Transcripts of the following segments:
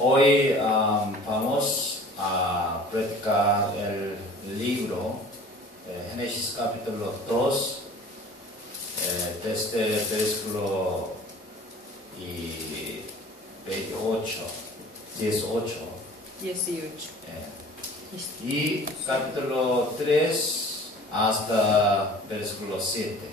Hoy vamos a predicar el libro Génesis capítulo 2, desde el versículo 18. Y capítulo 3 hasta versículo 7.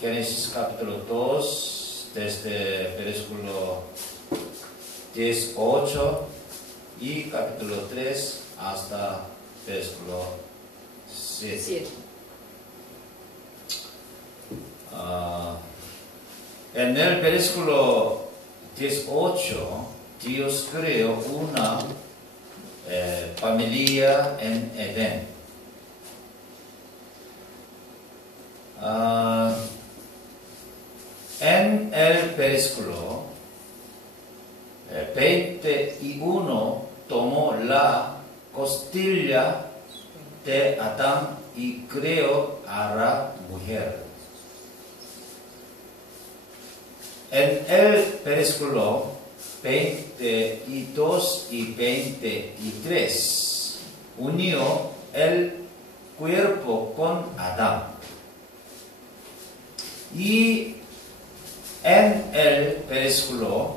Génesis capítulo 2, desde versículo 18 y capítulo 3 hasta versículo 7. En el versículo 18, Dios creó una familia en Edén. En el versículo 21 tomó la costilla de Adán y creó a la mujer. En el versículo 22 y 23 unió el cuerpo con Adán. Y en el versículo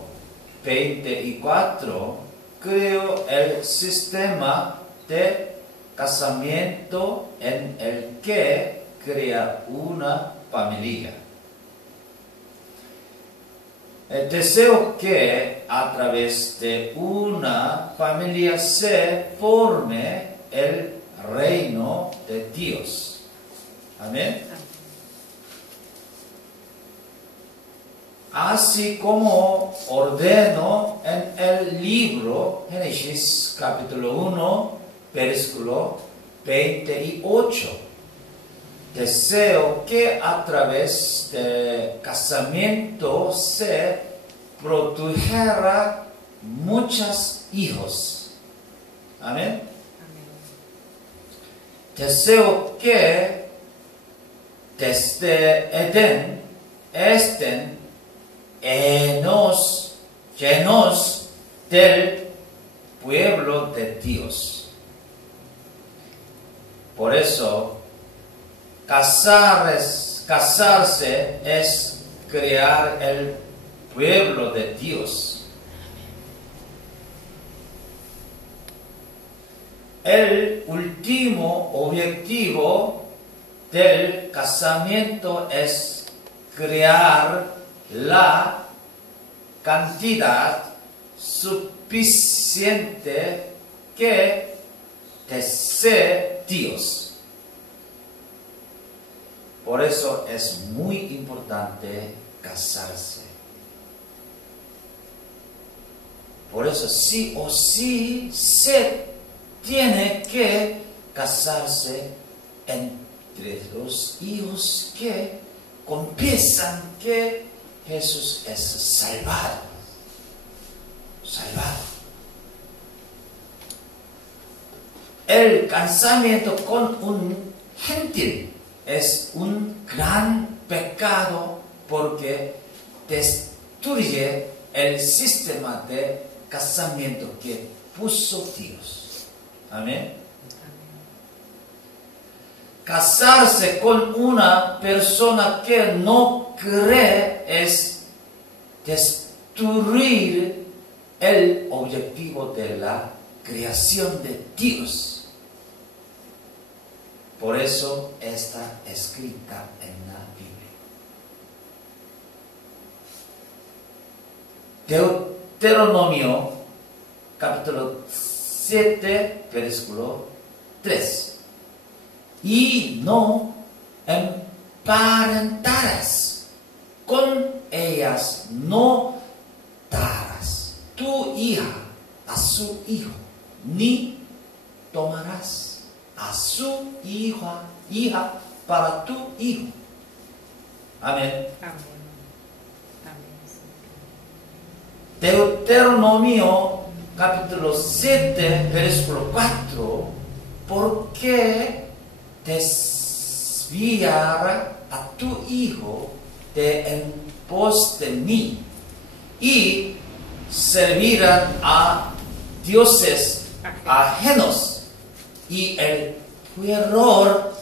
24 creó el sistema de casamiento en el que crea una familia. Deseo que a través de una familia se forme el reino de Dios. Amén. Así como ordeno en el libro Génesis capítulo 1, versículo 28. Deseo que a través del casamiento se produjera muchos hijos. Amén. Deseo que desde Edén estén llenos del pueblo de Dios. Por eso, casarse es crear el pueblo de Dios. El último objetivo del casamiento es crear la cantidad suficiente que desee Dios. Por eso es muy importante casarse. Por eso sí o sí se tiene que casarse entre los hijos que confiesan que Jesús es salvado. El casamiento con un gentil es un gran pecado porque destruye el sistema de casamiento que puso Dios. Amén. Casarse con una persona que no cree es destruir el objetivo de la creación de Dios. Por eso está escrita en la Biblia. Deuteronomio capítulo 7, versículo 3. Y no emparentarás con ellas, no darás tu hija a su hijo, ni tomarás a su hija para tu hijo. Amén. Deuteronomio capítulo 7, versículo 4. ¿Por qué desviar a tu hijo en pos de mí y servirán a dioses ajenos, y el furor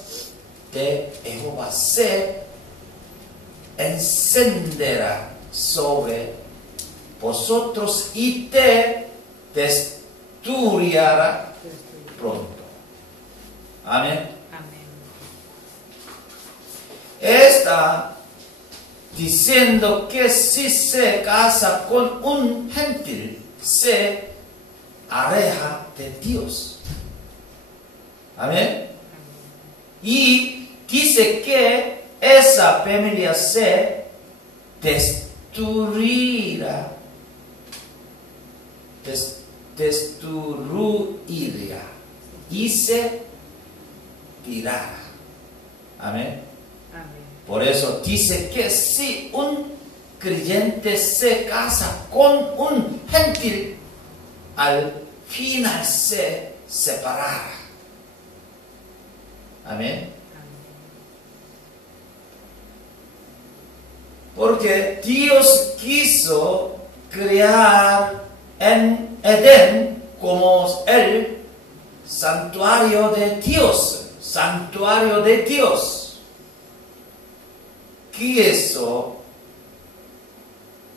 de Jehová se encenderá sobre vosotros y te destruirá pronto. Amén. Está diciendo que si se casa con un gentil, se aleja de Dios. Amén. Y dice que esa familia se destruirá. Destruirá y se tirará. Amén. Por eso dice que si un creyente se casa con un gentil, al final se separará. Amén. Porque Dios quiso crear en Edén como el santuario de Dios. Santuario de Dios. Quiso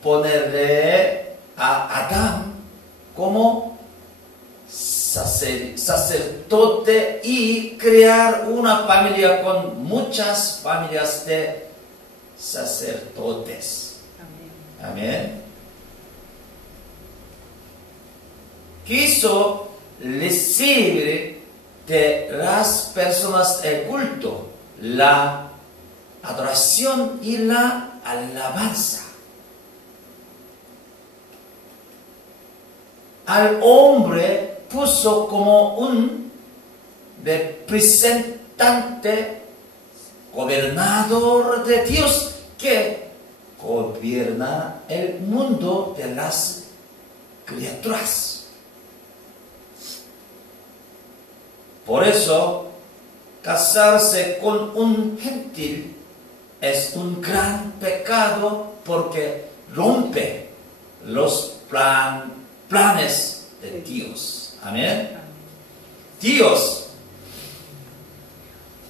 ponerle a Adán como sacerdote y crear una familia con muchas familias de sacerdotes. Amén. Amén. Quiso recibir de las personas el culto, la adoración y la alabanza. Al hombre puso como un representante, gobernador de Dios, que gobierna el mundo de las criaturas. Por eso, casarse con un gentil es un gran pecado, porque rompe los planes de Dios. Amén.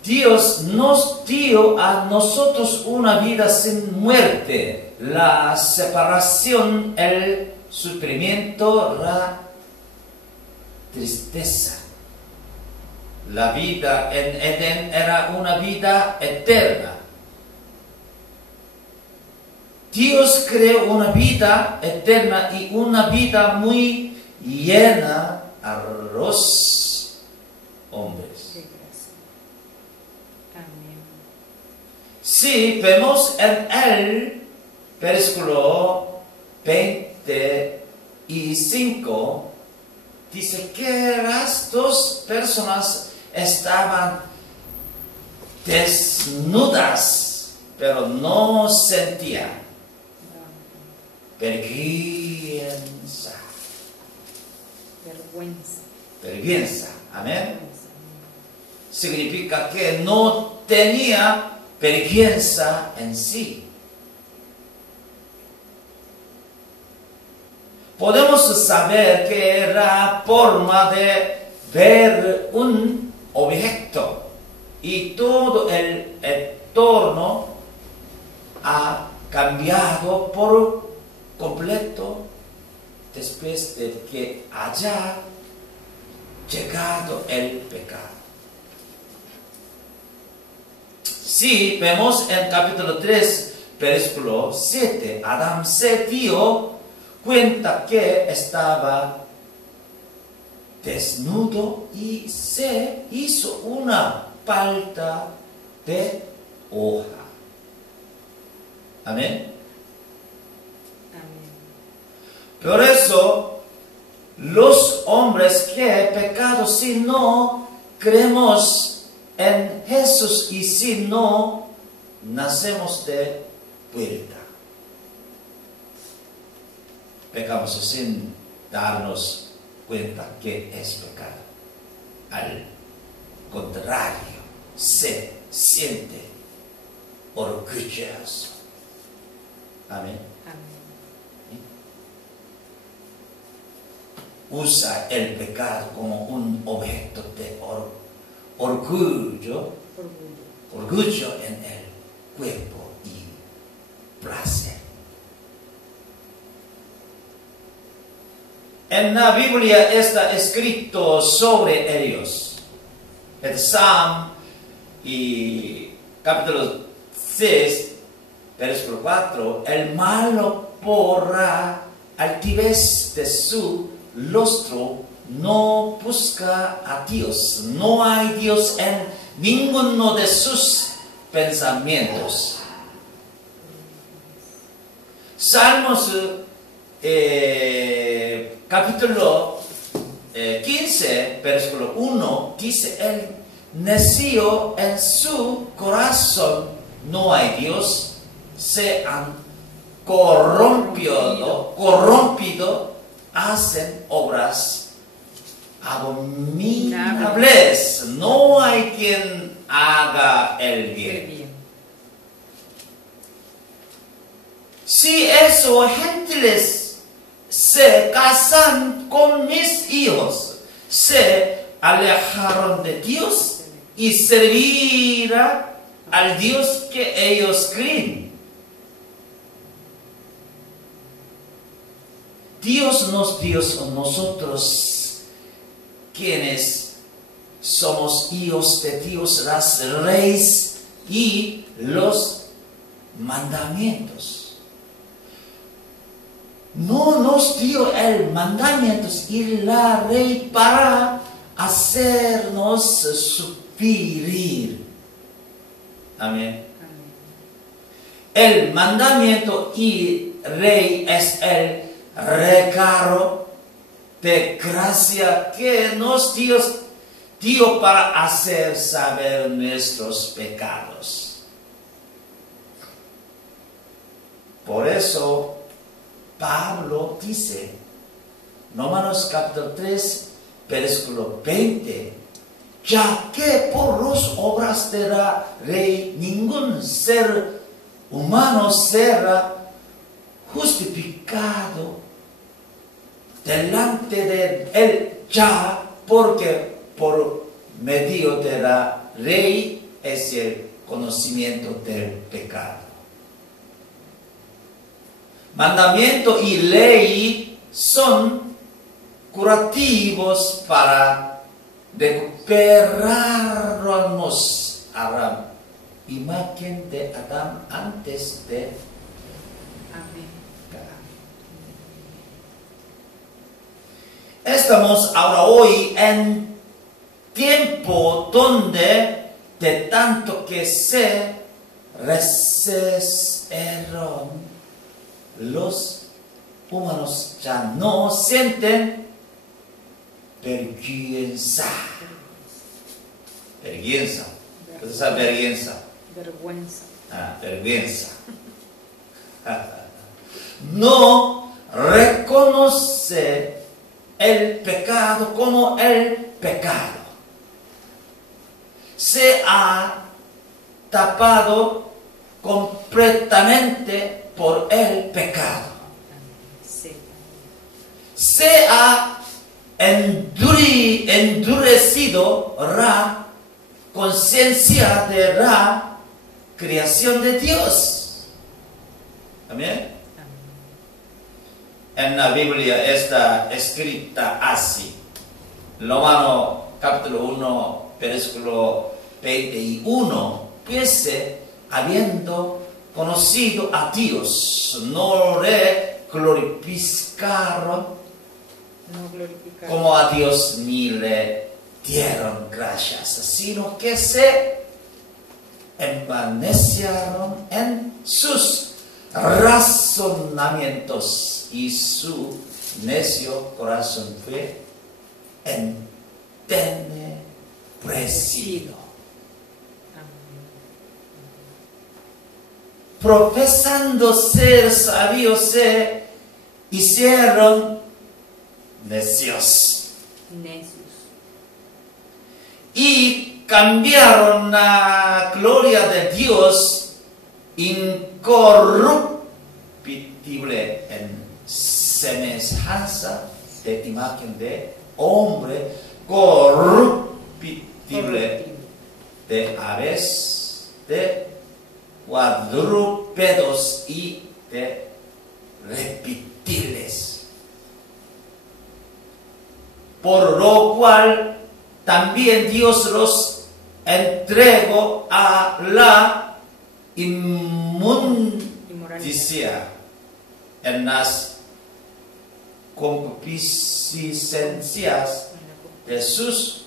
Dios nos dio a nosotros una vida sin muerte, la separación, el sufrimiento, la tristeza. La vida en Edén era una vida eterna. Dios creó una vida eterna y una vida muy llena a los hombres. Si vemos en el versículo 25, dice que las dos personas estaban desnudas, pero no sentían vergüenza. Vergüenza. Amén. Significa que no tenía vergüenza en sí. Podemos saber que la forma de ver un objeto y todo el entorno ha cambiado por completo después de que haya llegado el pecado. Si vemos en capítulo 3, versículo 7, Adán se dio cuenta que estaba desnudo y se hizo una palta de hoja. Amén. Por eso, los hombres que pecado, si no creemos en Jesús y si no nacemos de vuelta, pecamos sin darnos cuenta que es pecado. Al contrario, se siente orgulloso Amén. Amén. Usa el pecado como un objeto de orgullo en el cuerpo y placer. En la Biblia está escrito sobre ellos. El Salmo y capítulo 6, versículo 4, el malo por la altivez de su rostro no busca a Dios. No hay Dios en ninguno de sus pensamientos. Salmos capítulo 15, versículo 1, dice: el necio en su corazón no hay Dios, se han corrompido, hacen obras abominables, no hay quien haga el bien. Si esos gentiles se casan con mis hijos, se alejaron de Dios y servirán al Dios que ellos creen. Dios nos dio a nosotros, quienes somos hijos de Dios, las leyes y los mandamientos. No nos dio el mandamiento y la ley para hacernos sufrir. Amén. El mandamiento y ley es el regalo de gracia que nos dio para hacer saber nuestros pecados. Por eso Pablo dice, Romanos capítulo 3, versículo 20, ya que por las obras de la ley ningún ser humano será justificado delante de él, ya porque por medio de la ley es el conocimiento del pecado. Mandamiento y ley son curativos para recuperarnos a la imagen de Adán antes de pecar. Estamos ahora hoy en tiempo donde de tanto que se recesieron, los humanos ya no sienten vergüenza. Vergüenza. ¿Qué es esa vergüenza? Vergüenza. Vergüenza. No reconoce el pecado como el pecado. Se ha tapado completamente por el pecado. Se ha endurecido la conciencia de la creación de Dios. Amén. En la Biblia está escrita así. Romanos capítulo 1, versículo 21, dice: habiendo conocido a Dios, no le glorificaron como a Dios ni le dieron gracias, sino que se envanecieron en sus razonamientos y su necio corazón fue entenebrecido. Profesando ser sabios, se hicieron necios. Y cambiaron la gloria de Dios incorruptible repetible en semejanza de imagen de hombre, corruptible de aves, de cuadrúpedos y de reptiles. Por lo cual también Dios los entregó a la inmundicia en las concupiscencias de sus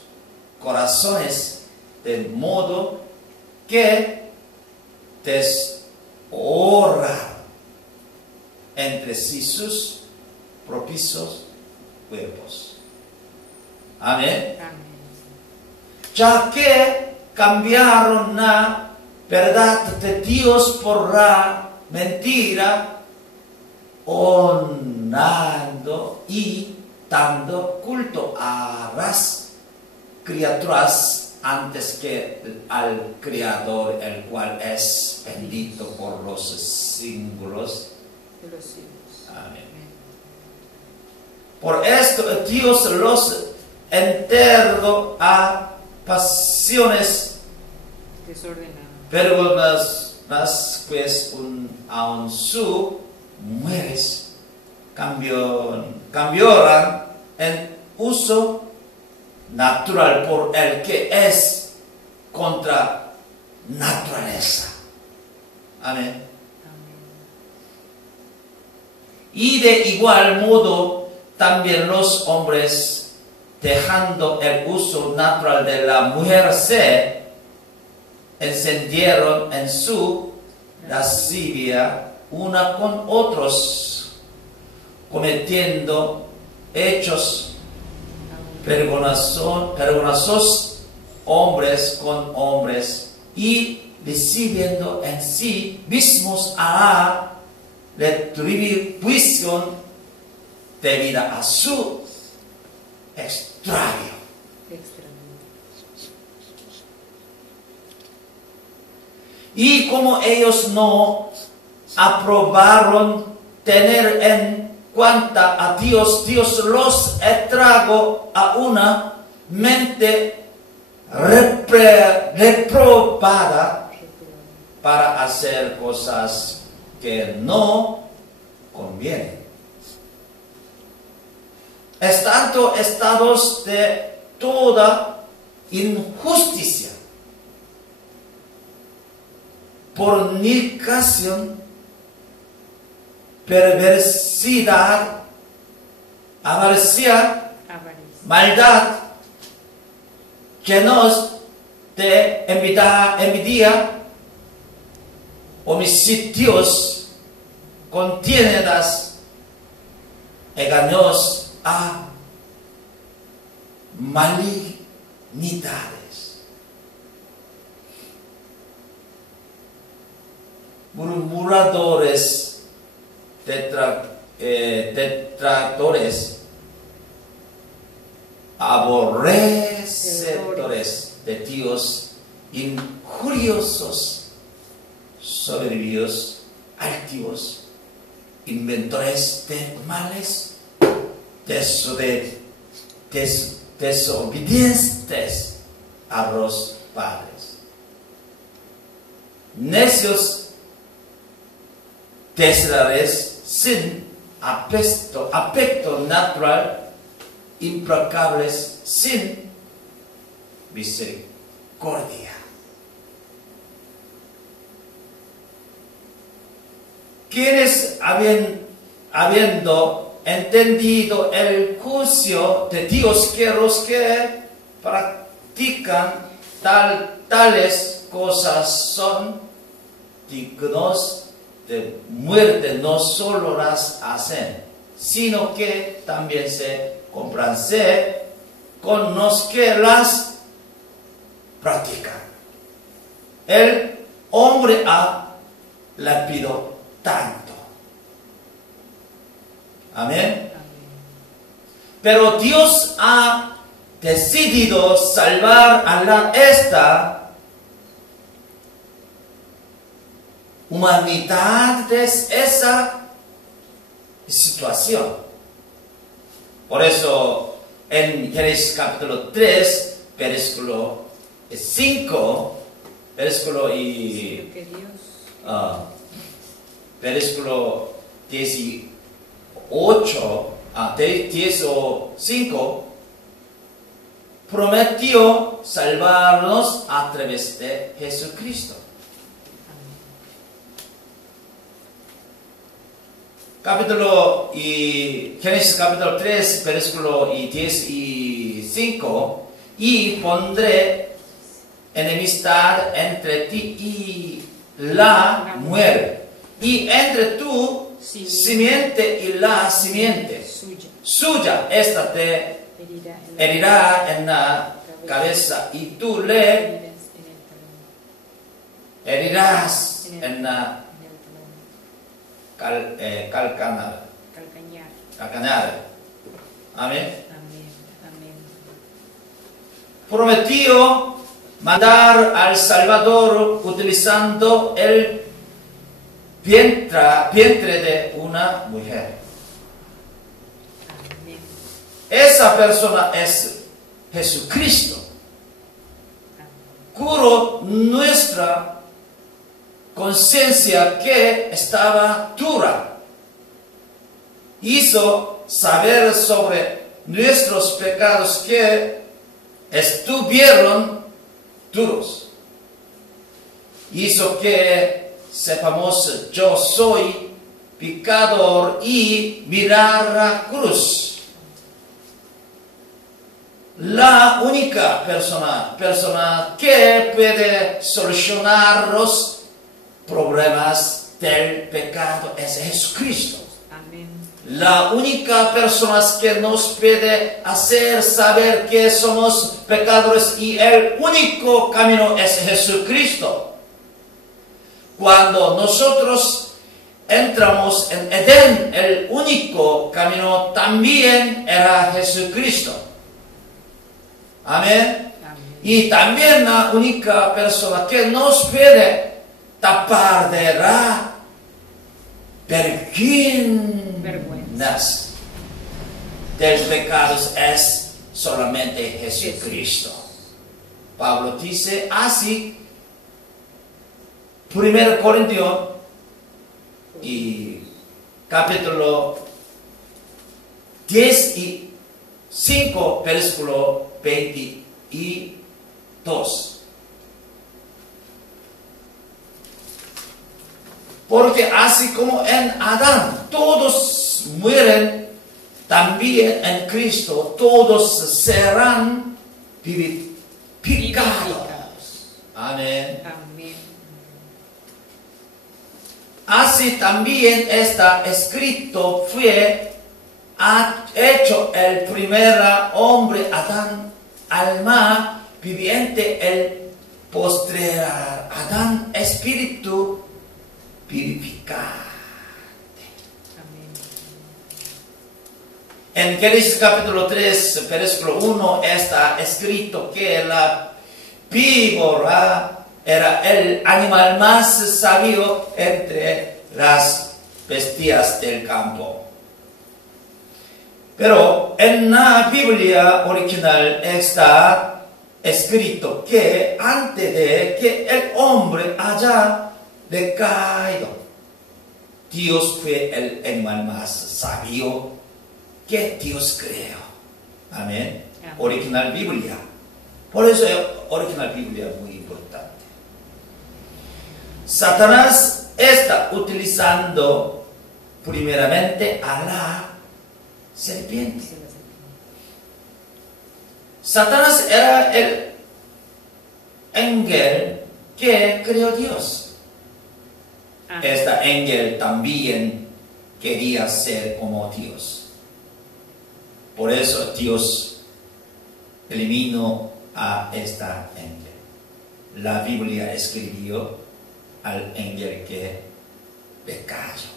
corazones, de modo que deshonraron entre sí sus propios cuerpos. Amén. Ya que cambiaron la verdad de Dios por la mentira, honrando y dando culto a las criaturas antes que al Creador, el cual es bendito por los siglos de los siglos. Amén. Por esto Dios los entregó a pasiones desordenadas, pues aun su mujeres cambiarán en uso natural por el que es contra naturaleza. Amén. Y de igual modo también los hombres, dejando el uso natural de la mujer, se encendieron en su lascivia una con otros, cometiendo hechos vergonzosos hombres con hombres y recibiendo en sí mismos a la retribución debida a su extravío. Y como ellos no aprobaron tener en cuenta a Dios, Dios los entregó a una mente reprobada para hacer cosas que no convienen. Estando estados de toda injusticia, fornicación, perversidad, avaricia, maldad, llenos de envidia, homicidios, contiendas, engaños a malignidades, murmuradores, detractores, aborrecedores de Dios, injuriosos, soberbios, altivos, inventores de males, desobedientes a los padres, necios, deseadores, sin afecto natural, implacables, sin misericordia. Quienes habiendo entendido el juicio de Dios, que los que practican tales cosas son dignos de muerte, no solo las hacen, sino que también se complace con los que las practican. El hombre ha lapidado tanto. Amén. Pero Dios ha decidido salvar a esta humanidad de esa situación. Por eso en Génesis capítulo 3, versículo 5, versículo y versículo 18, 15, prometió salvarnos a través de Jesucristo. Génesis capítulo 3, versículo 10 y 5, y pondré enemistad entre ti y la mujer, y entre tu simiente y la simiente suya. Esta te herirá en la cabeza y tú le herirás en la calcañar. Amén. Prometió mandar al Salvador utilizando el vientre de una mujer. Esa persona es Jesucristo. Curó nuestra conciencia que estaba dura. Hizo saber sobre nuestros pecados que estuvieron duros. Hizo que sepamos: yo soy pecador, y mirar la cruz. La única persona que puede solucionar los problemas del pecado es Jesucristo. Amén. La única persona que nos puede hacer saber que somos pecadores, y el único camino es Jesucristo. Cuando nosotros entramos en Edén, el único camino también era Jesucristo. Amén. Amén. Y también la única persona que nos puede tapar de la vergüenza del pecado es solamente Jesucristo. Pablo dice así, 1 Corintios y capítulo 10 y 5, versículo 22. Porque así como en Adán todos mueren, también en Cristo todos serán vivificados. Amén. Amén. Así también está escrito: fue hecho el primer hombre Adán, alma viviente; el postrer Adán, espíritu vivificante. Amén. En Génesis capítulo 3, versículo 1 está escrito que la víbora era el animal más sabio entre las bestias del campo. Pero en la Biblia original está escrito que antes de que el hombre haya decaído, Dios fue el animal más sabio que Dios creó. Amén. Amén. Original Biblia. Por eso original Biblia es muy importante. Satanás está utilizando primeramente a la serpiente. Satanás era el ángel que creó Dios. Este ángel también quería ser como Dios. Por eso Dios eliminó a esta ángel. La Biblia escribió al ángel que decayó.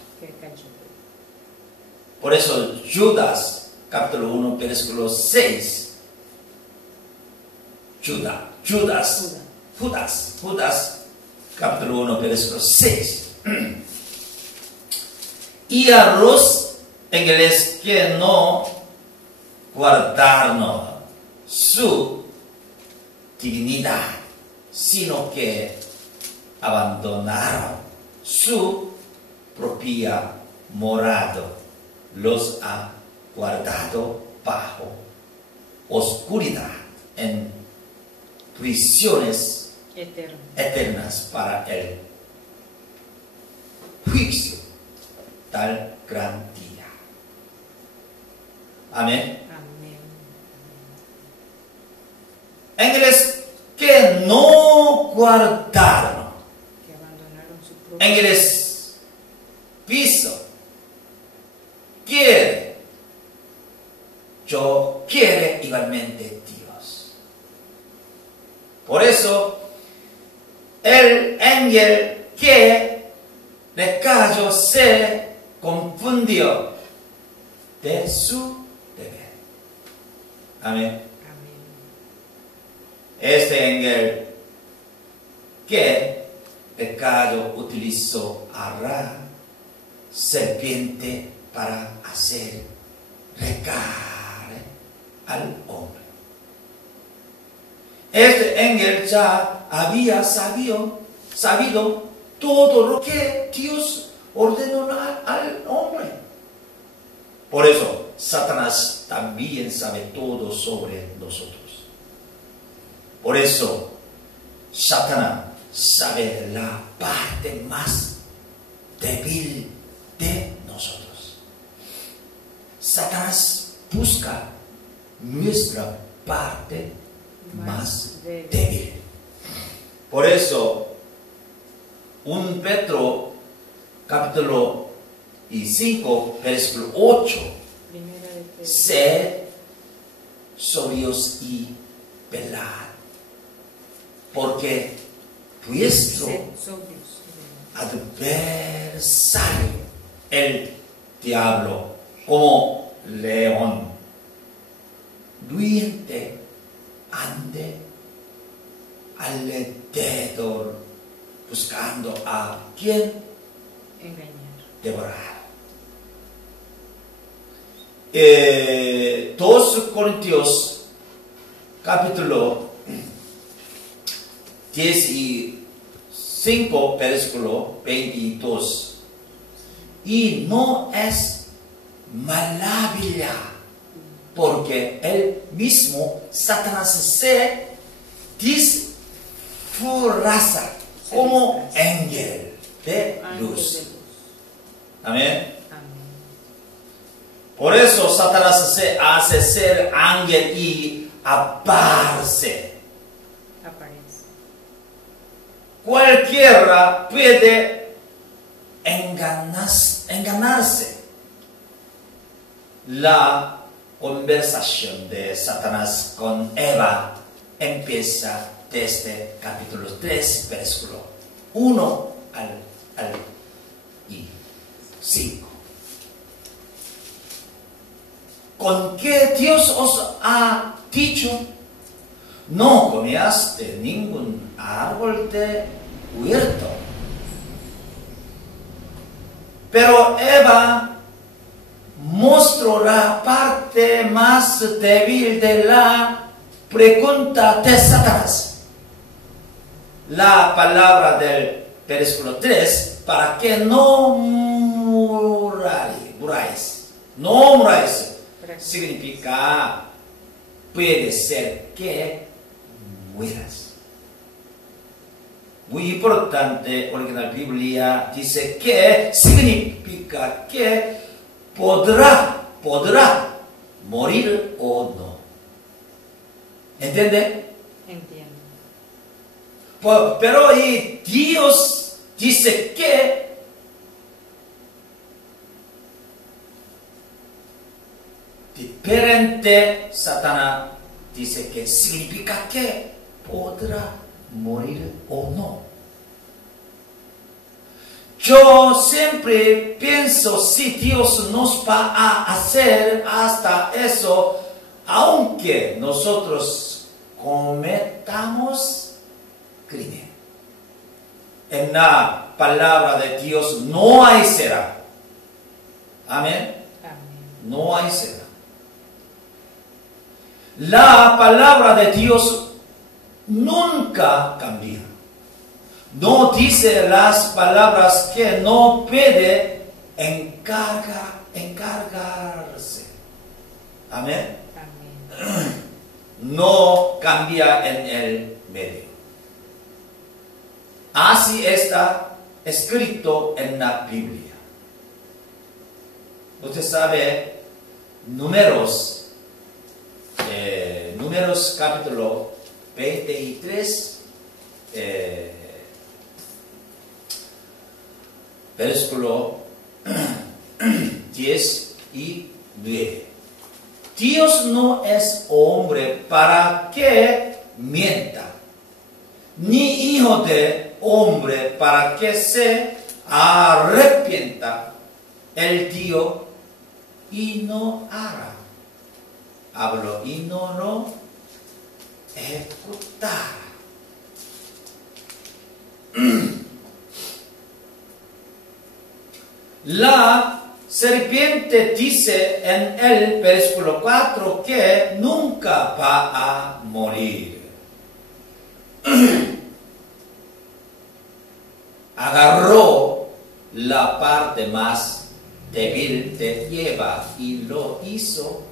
Por eso Judas, capítulo 1, versículo 6. Judas, capítulo 1, versículo 6. Y a los ángeles que no guardaron su dignidad, sino que abandonaron su propia morada, los ha guardado bajo oscuridad en prisiones eternas para el juicio tal gran día. Amén. Amén. Ángeles que no guardaron, Que abandonaron su propio. ángeles piso, quiere, yo quiere igualmente Dios. Por eso el ángel que le cayó se confundió de su deber. Amén. Amén. Este ángel que le cayó utilizó a la serpiente para hacer recaer al hombre. Este ángel ya había sabido todo lo que Dios ordenó al hombre. Por eso, Satanás también sabe todo sobre nosotros. Por eso, Satanás sabe la parte más débil de nosotros. Satanás busca nuestra parte más débil. Por eso, 1 Pedro capítulo 5, versículo 8, Primera de Pedro. sed sobrios y velad, porque vuestro Sed sobrios y velad. adversario, el diablo, como león rugiente, ande alrededor buscando a quien Engañar. devorar. 2 Corintios capítulo 15, versículo 22. Y no es maravilla, porque el mismo Satanás se disfraza como ángel de Ángel luz. de luz. Amén. Amén. Por eso Satanás se hace ser ángel y aparece. Aparece. Cualquiera puede enganarse. La conversación de Satanás con Eva empieza desde capítulo 3, versículo 1 al 5. ¿Con qué Dios os ha dicho? No comerás de ningún árbol de huerto. Pero Eva mostró la parte más débil de la pregunta de Satanás. La palabra del versículo 3, para que no muráis. No muráis significa puede ser que mueras. Muy importante, original Biblia dice que significa que podrá morir o no. ¿Entiende? Entiendo. Pero y Dios dice que diferente. Satanás dice que significa que podrá morir o no. Yo siempre pienso, si Dios nos va a hacer hasta eso, aunque nosotros cometamos crimen. En la palabra de Dios no hay será. Amén. Amén. no hay cera. La palabra de Dios nunca cambia. No dice las palabras que no puede encargarse. Amén. Amén. No cambia en el medio. Así está escrito en la Biblia. Usted sabe, Números capítulo 23, versículo 10 y 9. Dios no es hombre para que mienta, ni hijo de hombre para que se arrepienta. El Dios y no hará. Hablo y no lo ejecutará. La serpiente dice en el versículo 4 que nunca va a morir. Agarró la parte más débil de Eva y lo hizo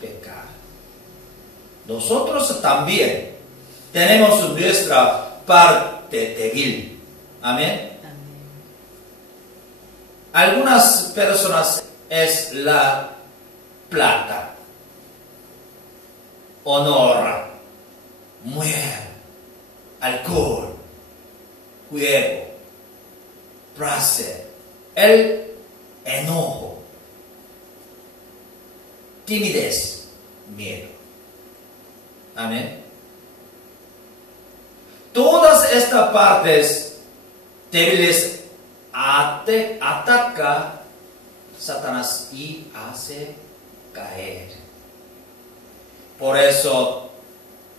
pecar. Nosotros también tenemos nuestra parte débil. Amén. Algunas personas es la plata, honor, mujer, alcohol, juego, placer, el enojo, timidez, miedo. Amén. Todas estas partes débiles ataca Satanás y hace caer. Por eso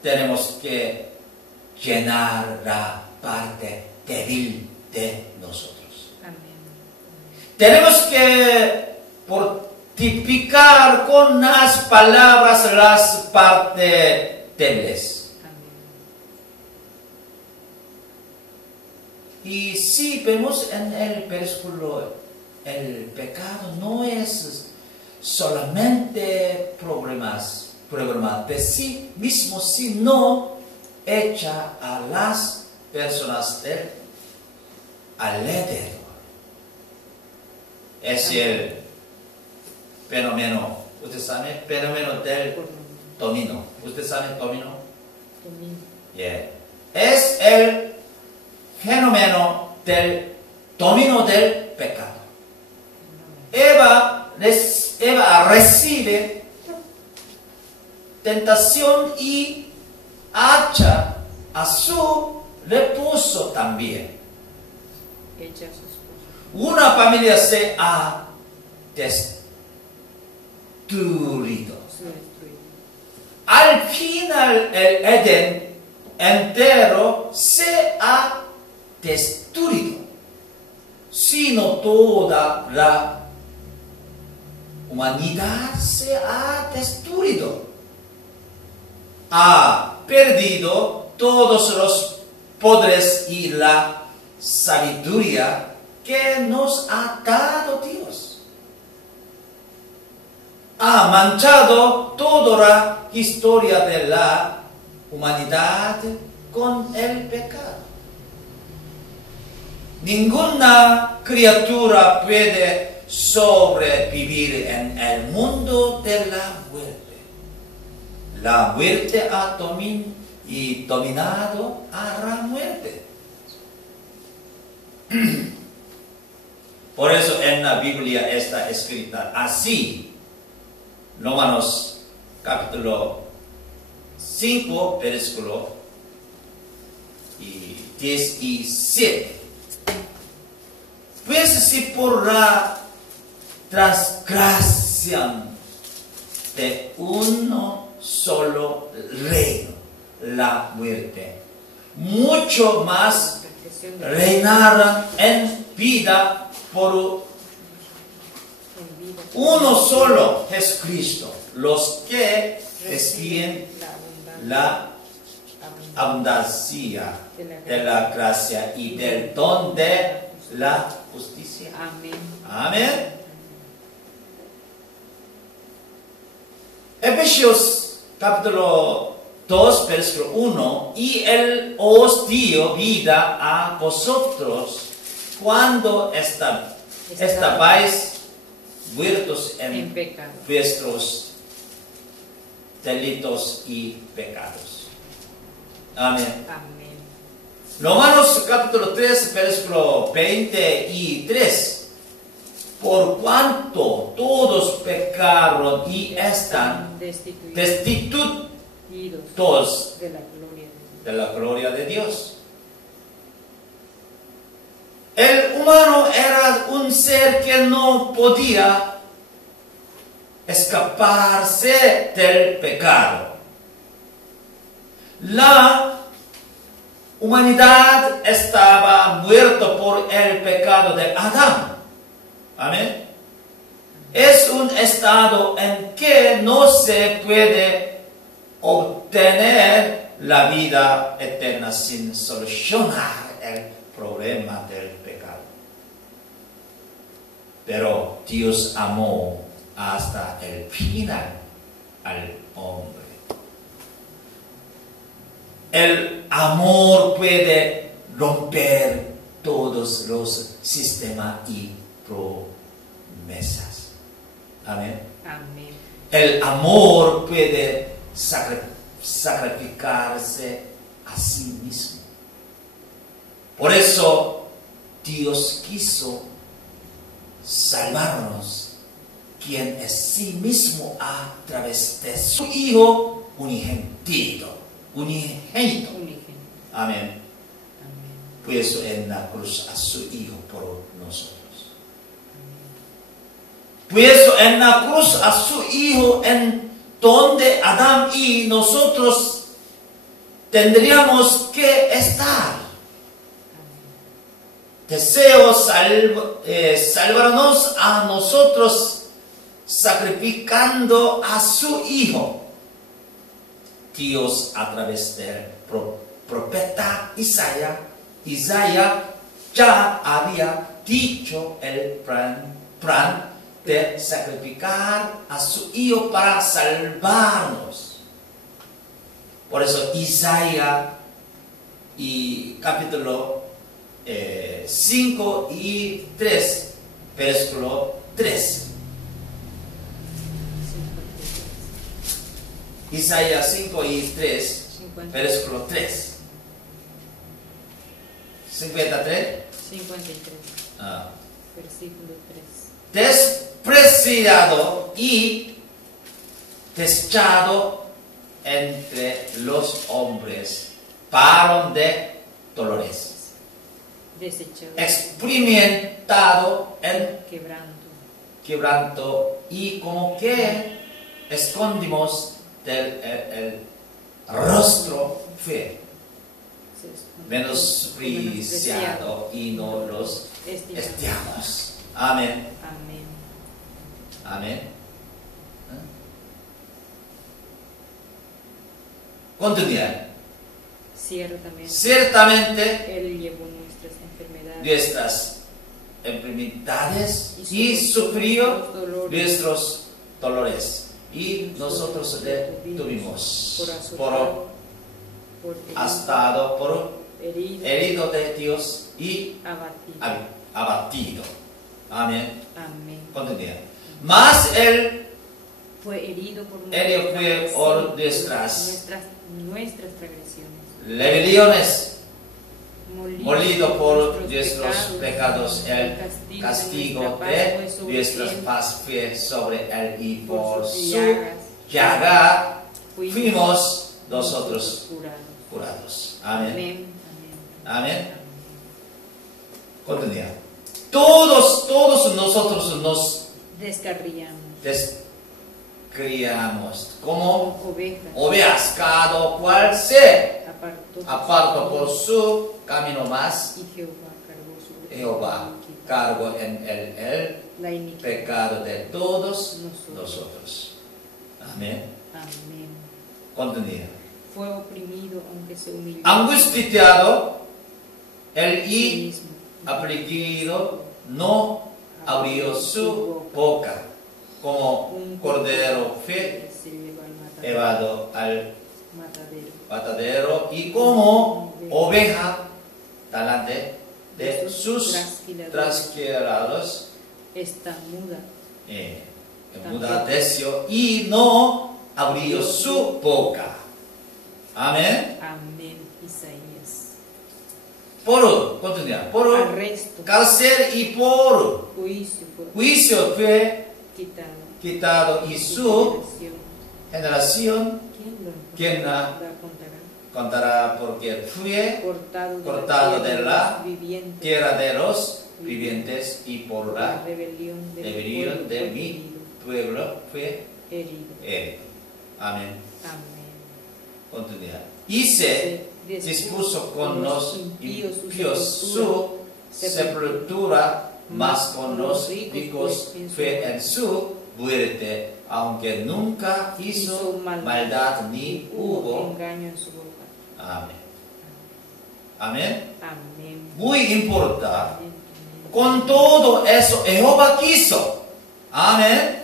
tenemos que llenar la parte débil de nosotros. Amén. Tenemos que fortificar con las palabras las partes débiles. Y si vemos en el versículo, el pecado no es solamente problema de sí mismo, sino echa a las personas del alrededor. Es el fenómeno, ¿usted sabe? Fenómeno del dominó. ¿Usted sabe dominó? Yeah. Es el fenómeno del dominio del pecado. Eva recibe tentación y hacha a su reposo también. Una familia se ha destruido. Al final el Edén entero se ha destruido, sino toda la humanidad se ha destruido, ha perdido todos los poderes y la sabiduría que nos ha dado Dios, ha manchado toda la historia de la humanidad con el pecado. Ninguna criatura puede sobrevivir en el mundo de la muerte. La muerte ha dominado a la muerte. Por eso en la Biblia está escrita así. Romanos capítulo 5, versículo 17. Pues si por la transgresión de uno solo reino, la muerte, mucho más reinarán en vida por en vida. Uno solo, Jesucristo. Los que reciben la abundancia de la gracia y del don de la justicia. Amén. Amén. Efesios capítulo 2, versículo 1. Y Él os dio vida a vosotros cuando estabais muertos en pecado. vuestros delitos y pecados. Amén. Amén. Romanos capítulo 3, versículo 23. Por cuanto todos pecaron y están destituidos de la gloria de Dios. El humano era un ser que no podía escaparse del pecado. La humanidad estaba muerta por el pecado de Adán. Amén. Es un estado en que no se puede obtener la vida eterna sin solucionar el problema del pecado. Pero Dios amó hasta el final al hombre. El amor puede romper todos los sistemas y promesas. Amén. Amén. El amor puede sacrificarse a sí mismo. Por eso Dios quiso salvarnos, quien es sí mismo a través de su Hijo unigénito. Amén. Puso en la cruz a su Hijo por nosotros. Puso en la cruz a su Hijo en donde Adán y nosotros tendríamos que estar. Deseo salvarnos a nosotros sacrificando a su Hijo. Dios a través del profeta Isaías ya había dicho el plan de sacrificar a su Hijo para salvarnos. Por eso Isaías y capítulo 5 y 3, versículo 3. Isaías 5 y 3, versículo 3. 53. 53. Versículo 3. Despreciado y desechado entre los hombres, varón de dolores. Desechado. Experimentado en quebranto. Y como que escondimos el rostro feo, menospreciado y no los estimamos. Amén. Amén. Amén. Continuar. Ciertamente Él llevó nuestras enfermedades y sufrió nuestros dolores. Y nosotros le tuvimos por estado herido de Dios y abatido. Amén. Continúa. Mas Él fue herido por nuestras transgresiones, rebeliones, molido por nuestros pecados. El castigo de nuestra paz fue sobre Él y por su llaga fuimos nosotros curados. Amén. Amén. Continúa. Todos nosotros nos descarriamos como ovejas, cada cual se apartó por su camino, más y Jehová cargó sobre Jehová cargó en él el la iniquidad. pecado de todos nosotros. Amén. Amén. Continúa. Fue oprimido aunque se humilló. Angustiado, el sí y mismo. afligido no abrió su boca, como un cordero fue Se lleva al matadero. llevado al Matadero. matadero y como oveja delante de sus trasquilados Está muda. enmudeció y no abrió su boca. Amén. Amén. Isaías. Continúa. Por Arresto. cárcel y por Juicio fue juicio fue quitado. quitado y su generación, ¿Quién ¿quién la contará? contará? Porque fue Cortado de la viviente. tierra de los vivientes y por la rebelión rebelión de mi pueblo fue herido. herido. Amén. Amén. Continúa. Y se dispuso con los impíos su sepultura, mas con los ricos fue en su muerte, aunque nunca hizo maldad ni hubo engaño en su boca. Amén. Amén. Amén. Muy importante. Amén. Con todo eso, Jehová quiso. Amén.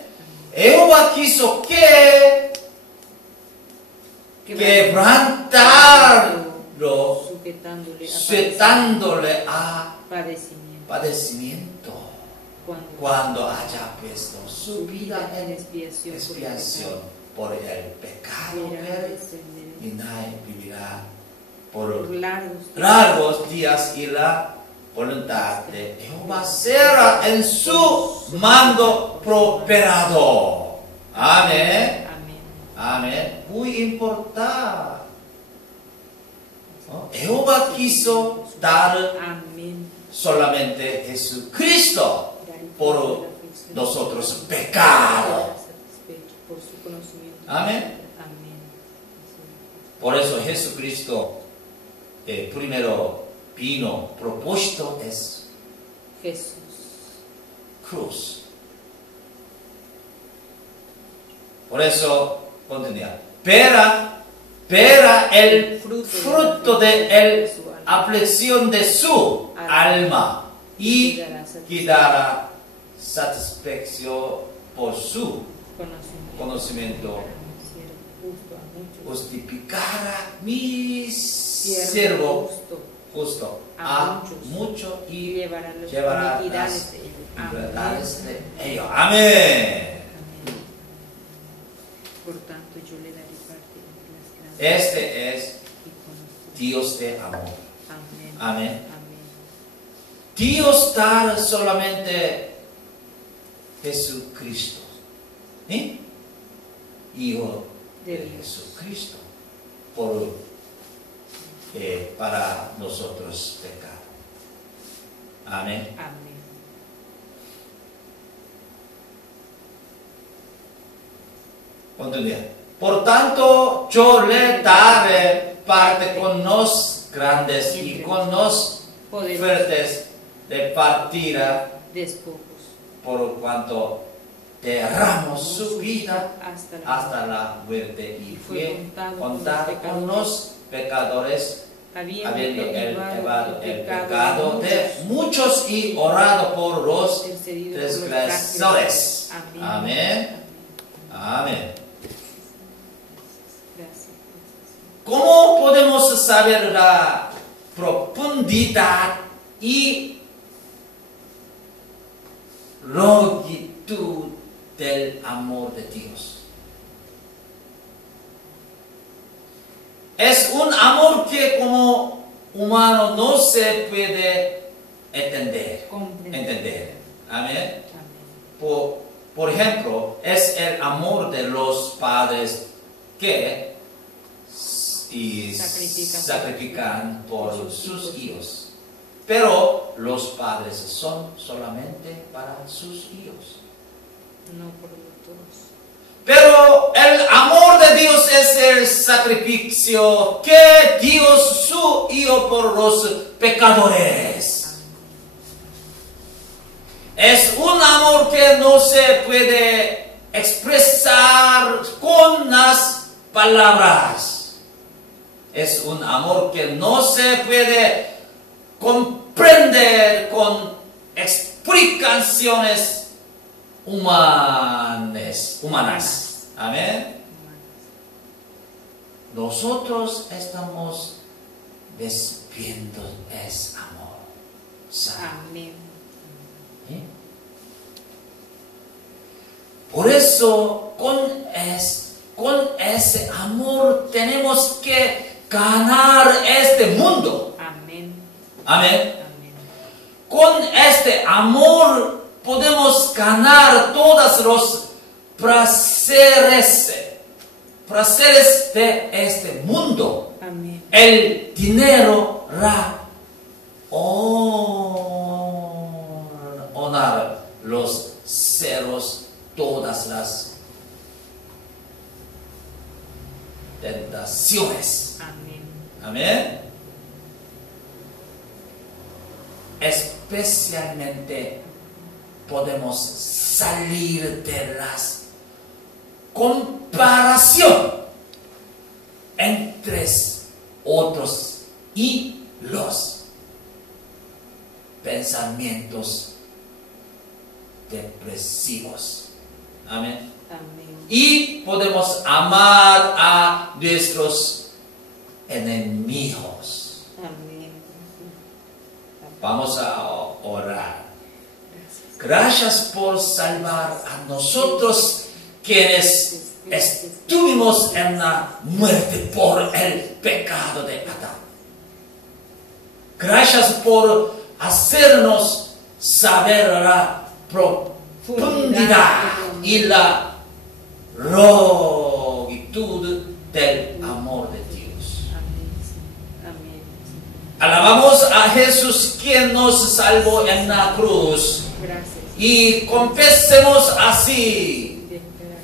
Jehová quiso que quebrantarlo, sujetándole a padecimiento. Cuando haya puesto su vida en expiación por el pecado, y nadie vivirá por largos días y la voluntad de Jehová será en su mando prosperado. Amén. Amén. Muy importante. ¿No? Jehová quiso dar solamente Jesucristo por nosotros pecado. Amén. Por eso Jesucristo primero vino, propósito es Jesús. cruz. Por eso, continúa. Pero el fruto de la aflicción de su alma y dará satisfacción por su conocimiento. Justificará mi siervo justo a mucho y llevará las iniquidades de ellos. Amén. Por tanto, yo le daré parte de las grandes. Este es Dios de amor. Amén. Amén. Amén. Dios da solamente Jesucristo. ¿Sí? Hijo de Jesucristo. Para nosotros pecar. Amén. Amén. Continúa. Por tanto, yo le daré parte con los grandes y con los fuertes de partida, despojos, por cuanto derramó su vida hasta la muerte y fue contado con los pecadores, habiendo elevado el pecado de muchos y orado por los transgresores. Amén. Amén. ¿Cómo podemos saber la profundidad y longitud del amor de Dios? Es un amor que como humano no se puede entender. Amén. Por ejemplo, es el amor de los padres que sacrifican por sus hijos. Pero los padres son solamente para sus hijos. No por todos. Pero el amor de Dios es el sacrificio que Dios su Hijo por los pecadores. Es un amor que no se puede expresar con las palabras. Es un amor que no se puede comprender con explicaciones humanas. Amén. Nosotros estamos viendo ese amor. Amén. ¿Sí? Por eso, con ese amor tenemos que ganar este mundo. Amén. Amén. Amén. Con este amor podemos ganar todos los placeres de este mundo. Amén. El dinero, la honor, los ceros, todas las tentaciones. Amén. Amén. Especialmente podemos salir de las comparación entre otros y los pensamientos depresivos. Amén. Amén. Y podemos amar a nuestros enemigos. Amén. Vamos a orar. Gracias por salvar a nosotros quienes estuvimos en la muerte por el pecado de Adán. Gracias por hacernos saber la profundidad y la longitud del amor de Dios. Amén. Amén. Alabamos a Jesús quien nos salvó en la cruz. Gracias. Y confesemos así: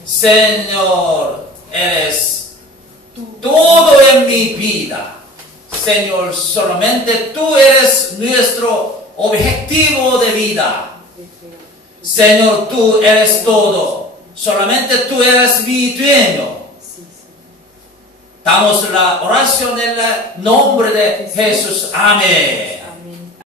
Señor, eres todo en mi vida. Señor, solamente tú eres nuestro objetivo de vida. Señor, tú eres todo. Solamente tú eres mi dueño. Damos la oración en el nombre de Jesús. Amén.